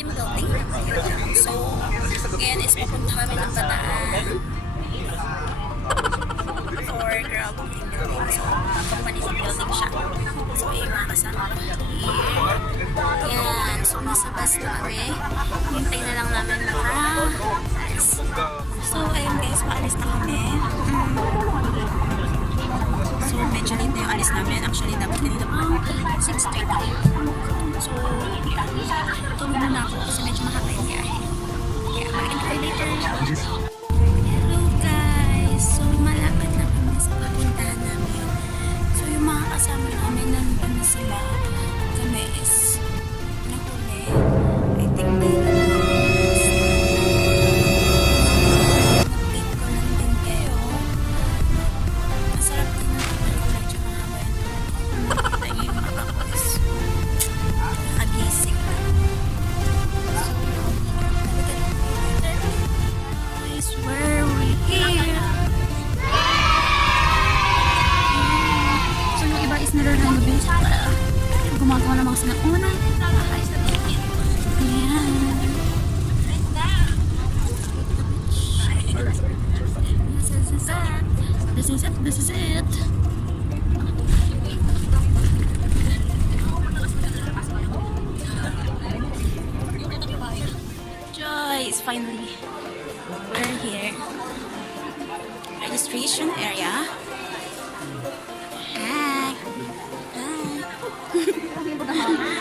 Team building. So, ngayon is papunta kami ng Bataan for grab team building. So, company team building siya. So, yung mga kasama ko here. Yan. So, nasa bus na kami. Hintay na lang namin maka-alis. So, ayun guys, paalis na kami. So, medyo late na yung alis namin. Actually, dapat kanina pa 6:30. So, tulog na ako kasi medyo mahaba yung biyahe. Kaya, mag-enjoy later. Hello guys! So, malapit na kami sa papuntahan namin. So, yung mga kasama namin nandun na sila. Kami is nahuli. I think they update ko lang din kayo. Masarap din na medyo mahaba yung tulog. Nakita niyo yung mata ko is nakagising na. Guys, where we here? So, yung iba is nalala ng gabi para gumagawa ng mga sinauna. Ayan. This is it. This is it. Joyce, finally. We're here. Registration area. Hi. Hi.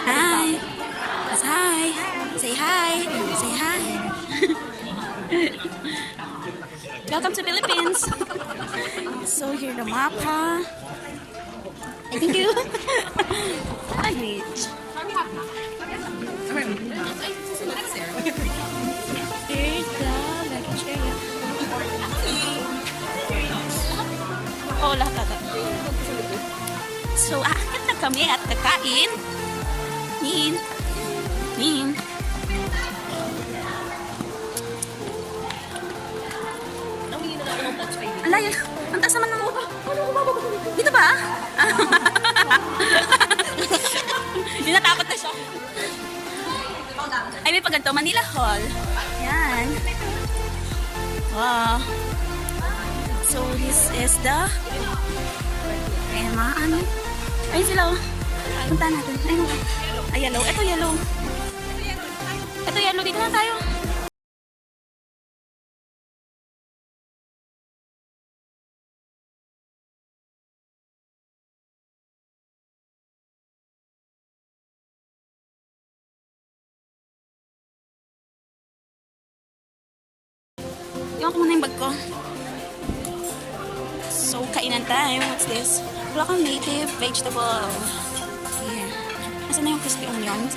Hi. Yes, hi. Say hi. Say hi. Welcome to Philippines. So here the map, huh? Thank you. Luggage. Here's the luggage area. Oh, lahat. So, aakit na kami at kakain. Nin. Ang layo. Ang taas naman ng upa. Dito ba? Dinatakot na siya. Ay, may paganto. Manila Hall. Yan. Wow. So, this is the... Ayan, mga ano. Ayun sila. Punta natin. Ayun. Ay, yellow. Ito, yellow. Ito, yellow. Dito na tayo. Iwan ko muna yung bag ko. So, kainan time. What's this? Bulacan native vegetable. Here. Nasaan na yung crispy onions?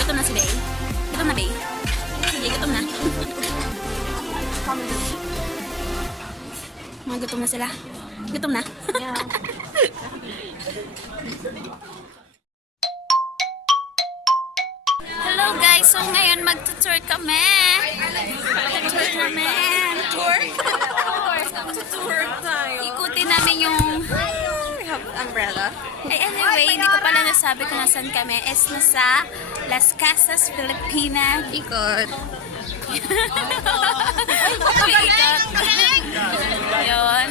Gutom na si Bay. Gutom na, Bay. Sige, gutom na. Mga gutom na sila. Gutom na? Hello guys! So ngayon magtutour kami. Tour namin. Tour tayo. Ikutin namin yung Umbrella. anyway, hindi ko pala nasabi kung nasan kami. Es nasa Las Casas, Filipinas. Ikot. Yun.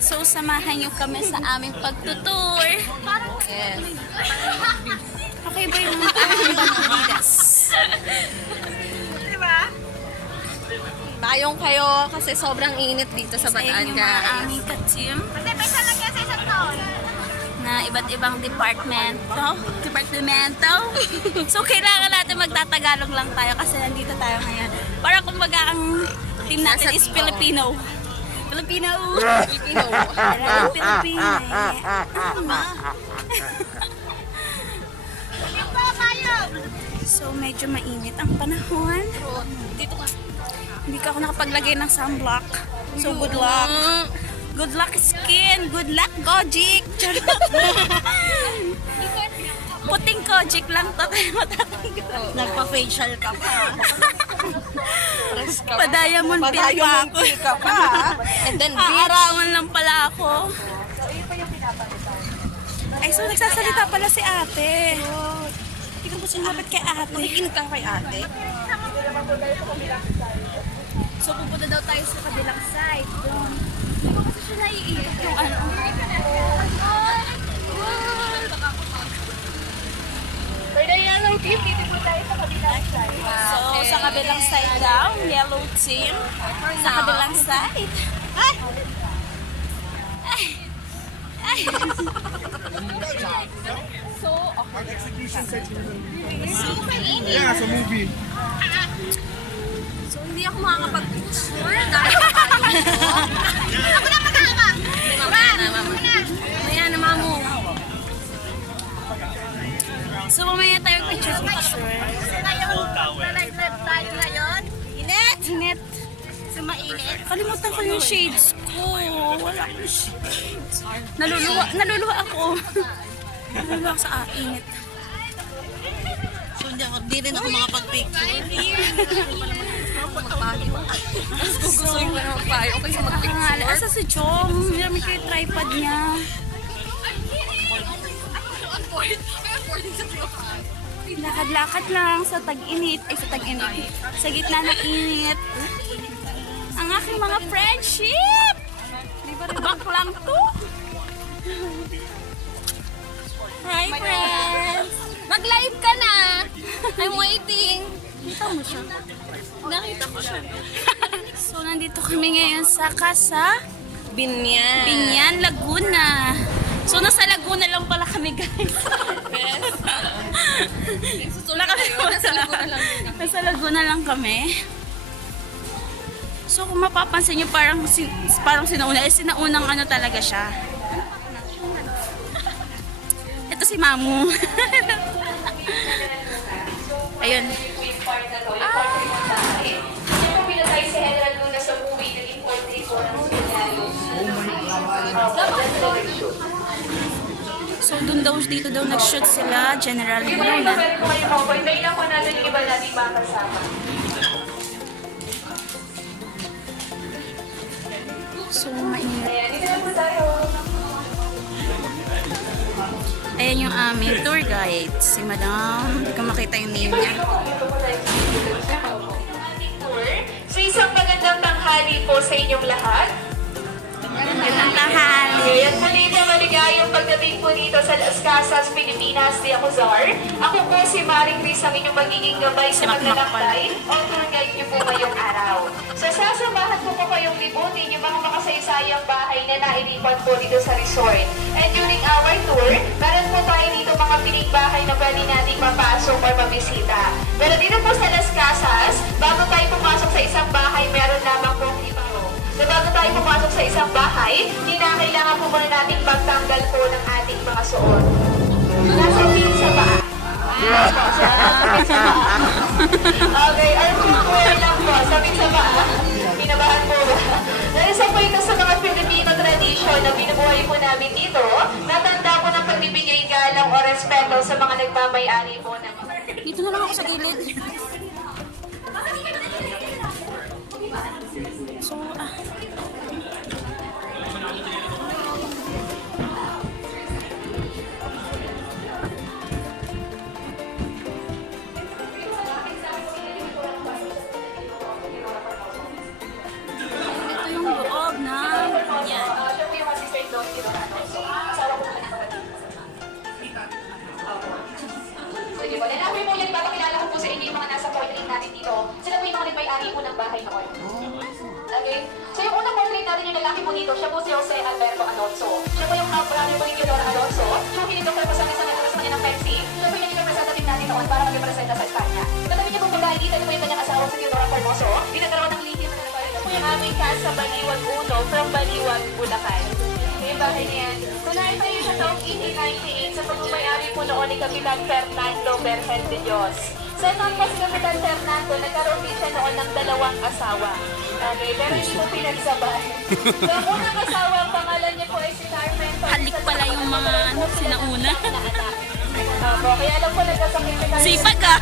So, samahan nyo kami sa aming pagtutour. Yes. Okay ba yung aming bandidas? Diba? Bayong kayo kasi sobrang init dito sa Sa Bataan, yung mga guys. aming ka-team na iba't ibang departmento. So, kailangan natin magtatagalog lang tayo kasi nandito tayo ngayon. Para kumbaga ang team natin is Filipino. Filipino. Talagang Pilipino. So, medyo mainit ang panahon. Dito ka. Hindi ka ako nakapaglagay ng sunblock. So, good luck. Good luck skin. Good luck, Gojik. Puting Gojik lang to tayo matatanggal. Nagpa-facial ka pa. Pa-diamond pin pa ako. ka pa. And then beach. Aarawan lang pala ako. Ay, so nagsasalita pala si ate. Tingnan mo siya dapat kay ate. Makikinig ka kay ate. So pupunta daw tayo sa kabilang side. Doon. Hindi ko kasi siya naiikot yung ano. So sa kabilang side daw, yellow team. Sa kabilang side. Ay! Ay! Ay! Execution set. So kainit. Yeah, it's a movie. So, hindi ako makakapag-picture. Dahil ako na magkama. Mamaya na, mamu. So mamaya tayo picture-picture. Init! Init! So mainit. Kalimutan ko yung shades ko. Wala akong shades. Naluluwa ako. Naluluwa ako sa init. So, di rin ako makapag-picture. Gugustuhin ko na magpayo kasi mag-picture. Asa si Chong? Hirami ko yung tripod niya. Lakad-lakad lang sa tag-init. Ay, sa tag-init. Sa gitna ng init. Ang aking mga friendship! Back lang to. Hi, friends! Mag-live ka na! I'm waiting! Nakita ko siya. So, nandito kami ngayon sa Casa Binyan. Binyan, Laguna. So, nasa Laguna lang pala kami, guys. Wala kami nasa Laguna lang kami. So, kung mapapansin nyo, parang sinauna. Sinaunang ano talaga siya. Ito si Mamu. Ayun. So, dun daw, dito daw nag-shoot sila, General Luna. Hintayin lang po natin yung iba nating mga kasama. So, mainit. Ayan, dito na po tayo. Ayan yung aming tour guide. Si Madam. Hindi ko makita yung name niya. Ating tour. So isang magandang tanghali po sa inyong lahat. Magandang tahali. At muli na maligayang pagdating po dito sa Las Casas, Pilipinas de Acuzar. Ako po si Maring Chris, ang inyong magiging gabay sa paglalakbay o tour guide niyo po ngayong araw. So sasamahan po kayong libutin yung mga makasaysayang bahay na nailipat po dito sa resort. And during our tour, meron po tayo dito mga piling bahay na pwede nating mapasok or mabisita. Pero dito po sa Las Casas, bago tayo pumasok sa isang bahay, meron lamang pong iparo. So bago tayo pumasok sa isang bahay, kailangan po muna nating pagtanggal po ng ating mga suot. Nasa piling sa paa. Okay, our footwear lang po, sabing sa paa. Pinabahan po ba? Isa po ito sa mga Filipino tradition na binubuhay po namin dito. Natanda po ng pagbibigay galang o respeto sa mga nagmamayari po ng Dito na lang ako sa gilid. So, ito yung loob na yan. siya po yung assistant doon dito. Asawa ko na So, di ba? Lalaki po yan, papakilala ko po sa inyo yung mga nasa portrait natin dito. Sila po yung mga nagpay-ari po ng bahay noon. Okay? So, yung unang portrait natin yung lalaki po dito, siya po si Jose Alberto Alonso. Siya po yung brother po ni Teodoro Alonso. Siya po yung Dr. Pasangis na nagkakas niya ng Pepsi. Siya po yung representative natin noon para mag-representa sa Espanya. Katabi niya po babae dito, ito po yung kanyang asawa si Teodoro Formoso. Pinagkaroon ng lithium na nabayo. Ito po yung aming casa Baliwag 1 from Baliwag, Bulacan. Yung bahay na yan. Kunahin tayo sa taong 1898 sa pagmamayari po noon ni Kapitan Fernando Berhen de Dios. Sa noon po si Kapitan Fernando, nagkaroon din siya noon ng 2 asawa. Okay, pero hindi po pinagsabay. So, ang unang asawa, ang pangalan niya po ay si Carmen. Halik pala yung mga sinauna. Opo, Kaya alam ko nagkasakit ka na. Sipag ah!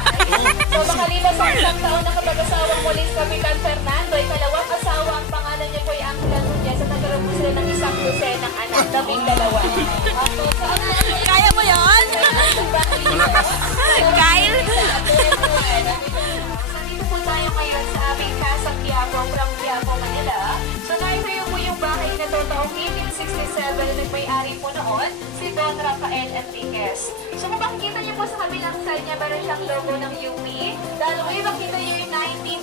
So makalipas ang isang taon na kapag-asawang muli si Kapitan Fernando, ikalawang asawa ang pangalan niya po ay Angela Nunez at nagkaroon po sila ng isang dosenang anak, 12. So saan na Kaya mo yun? Kyle? So dito po tayo ngayon sa aming Casa Quiapo from Quiapo, Manila. So narito po yung bahay na to taong 1867 na nagmay-ari po noon si Don Rafael Enriquez. So kung makikita niyo po sa kabilang side niya, meron siyang logo ng UP. Dahil way makita niyo yung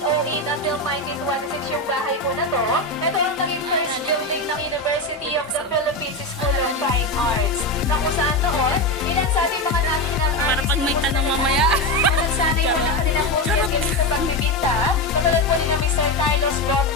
1908 until 1926 yung bahay po na to. Ito ang naging first building ng University of the Philippines School of Fine Arts. Na kung saan noon, ilan sa ating mga national Para artists pag may po tanong mamaya. nagsanay po ng kanilang museo sa pagbibinta. Katulad po ni na Mr. Carlos Brown.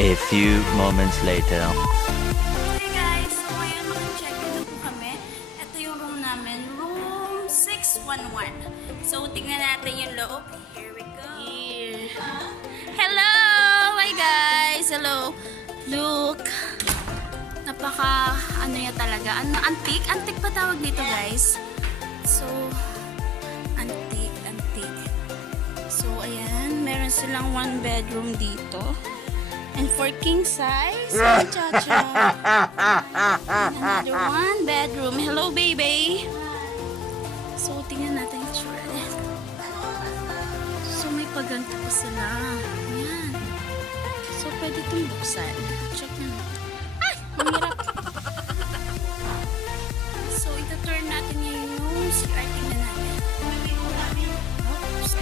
A few moments later. Hey guys, so ngayon mag-check in po kami. Ito yung room namin, room 611. So tingnan natin yung loob. Here we go. Hello! Hi guys! Hello! Look! Napaka, ano yan talaga? Ano, antique? Antique pa tawag dito guys. So, antique. So, ayan. Meron silang 1 bedroom dito. And for king size, cha-cha. Another 1 bedroom. Hello, baby. So, tingnan natin yung tsura. So, may paganto pa sila. Ayan. So, pwede itong buksan. Check na natin. Ay! Mahirap. So, ito-turn natin yung CR. Tingnan natin. Oops.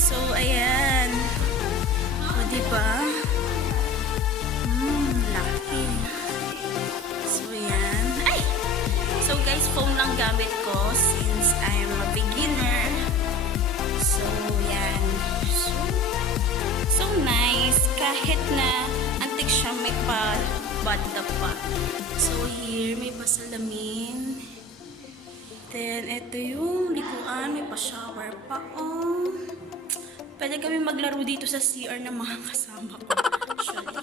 So, ayan. O, diba? Laki. So, yan. Ay! So, guys, phone lang gamit ko since I'm a beginner. So, yan. So nice. Kahit na antique siya, may nakapa-banda pa. So here, may pasalamin. Then, ito yung likuan. May pa-shower pa. Oh. Pwede kami maglaro dito sa CR ng mga kasama ko. Actually.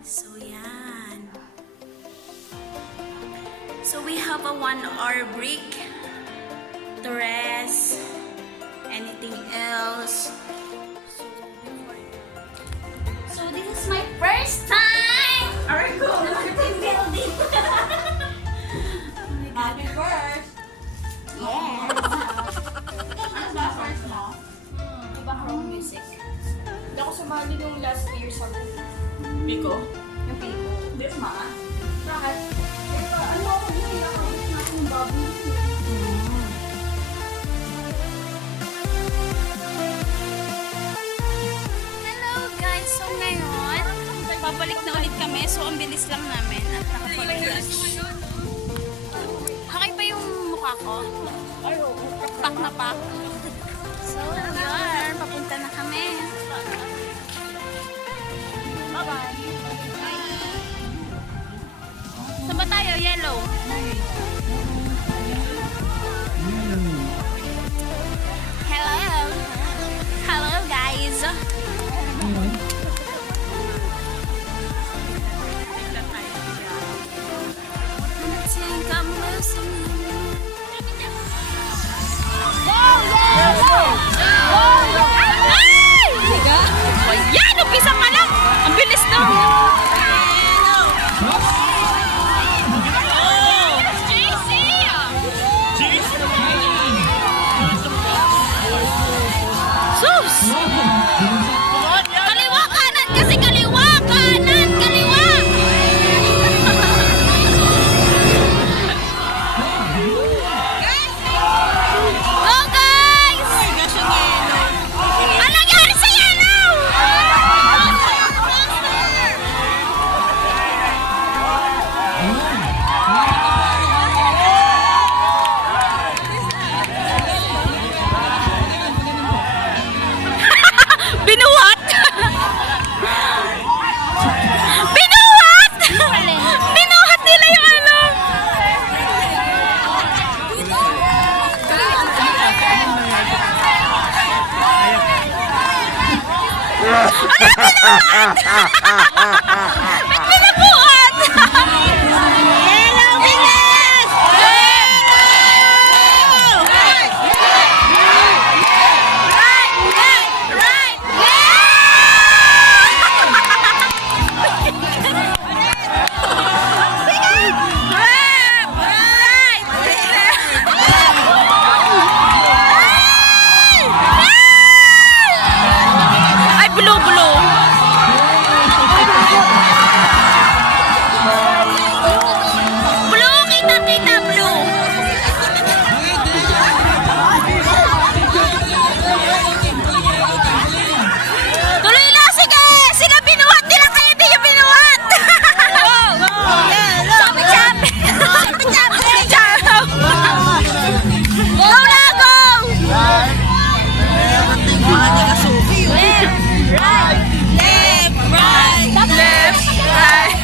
So, yan. So, we have a 1-hour break to rest. Anything else. So, this is my first time! Argo! Team building! Happy first! Yes! Ano ba first mo? Iba home music. Hindi ako sumali nung last year sa Biko. Yung people. Hindi sumama. Bakit? Ano ako din nakakawit na ako ng baboy. Hello guys! So ngayon, babalik na ulit kami. So ang bilis lang namin at nakapag-lunch. Hakay pa yung mukha ko. Pak na pak. So yun, papunta na kami. Bye-bye! Saan ba tayo? Yellow. Hello! Hello guys! Think I'm losing you. Ayan! Umpisa pa lang! Ang bilis na! Sus! Kaliwa kanan kasi kaliwa! Kanan! Kaliwa! Go guys! Ano nangyari sa yellow? Binuhat! Binuhat! Binuhat nila yung ano! Ba't binabuhat? Yellow! Bilis! Yellow! Right! Ay, blue! Blue, kita, blue! Tuloy lang, sige! Sila binuhat nila, kayo hindi yung binuhat! Sabi-sabi! Go na, go! Left, right.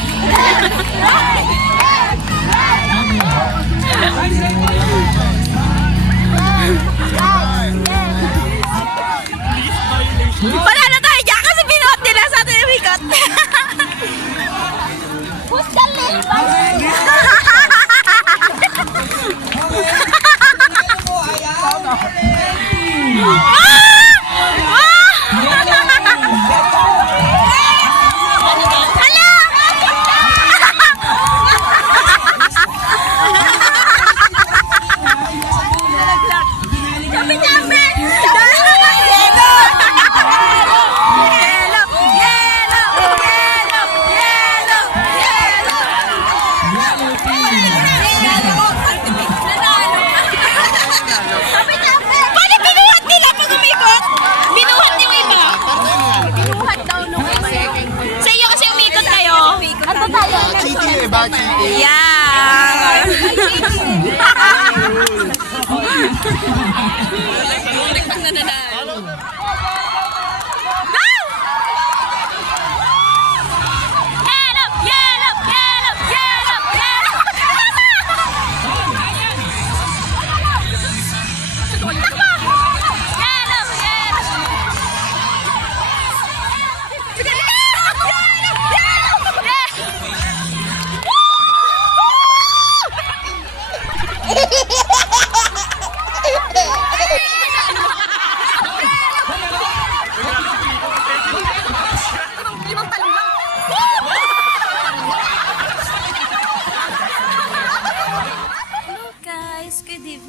Wala na tayo dyan kasi binuhat nila sa atin yung hikot. Who's the Yeah! Go! Hello!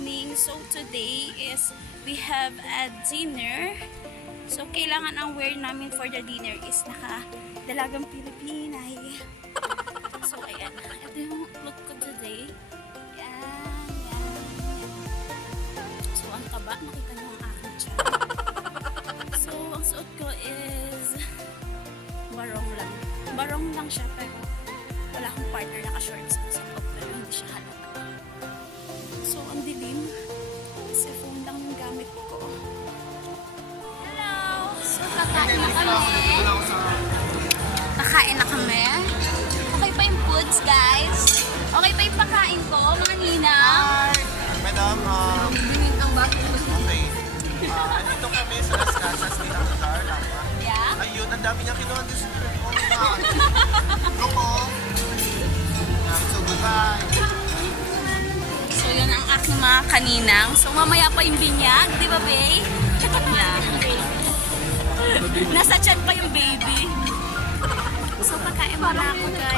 evening. So today is we have a dinner. So kailangan ang wear namin for the dinner is naka-dalagang Pilipinay. So ayan, ito yung look ko today. Yan, yan, yan. So ang taba, nakita niyo ang aking tiyan. So ang suot ko is barong lang. Barong lang siya pero wala akong partner naka-shorts sa top pero hindi siya halata. So ang dilim kasi phone lang yung gamit ko. Hello! So kakain na kami. Kakain na kami. Okay pa yung foods, guys? Okay pa yung pakain ko, mga ninang? Madam, okay. Andito kami sa Las Casas ni Avatar, tama? Yeah? Ayun, ang dami niya kinuha din sa oh my God. Loko. So, goodbye. So yun ang aking mga kaninang. So mamaya pa yung binyag, di ba, babe? Nasa tiyan pa yung baby. So pagkain muna ako, guys.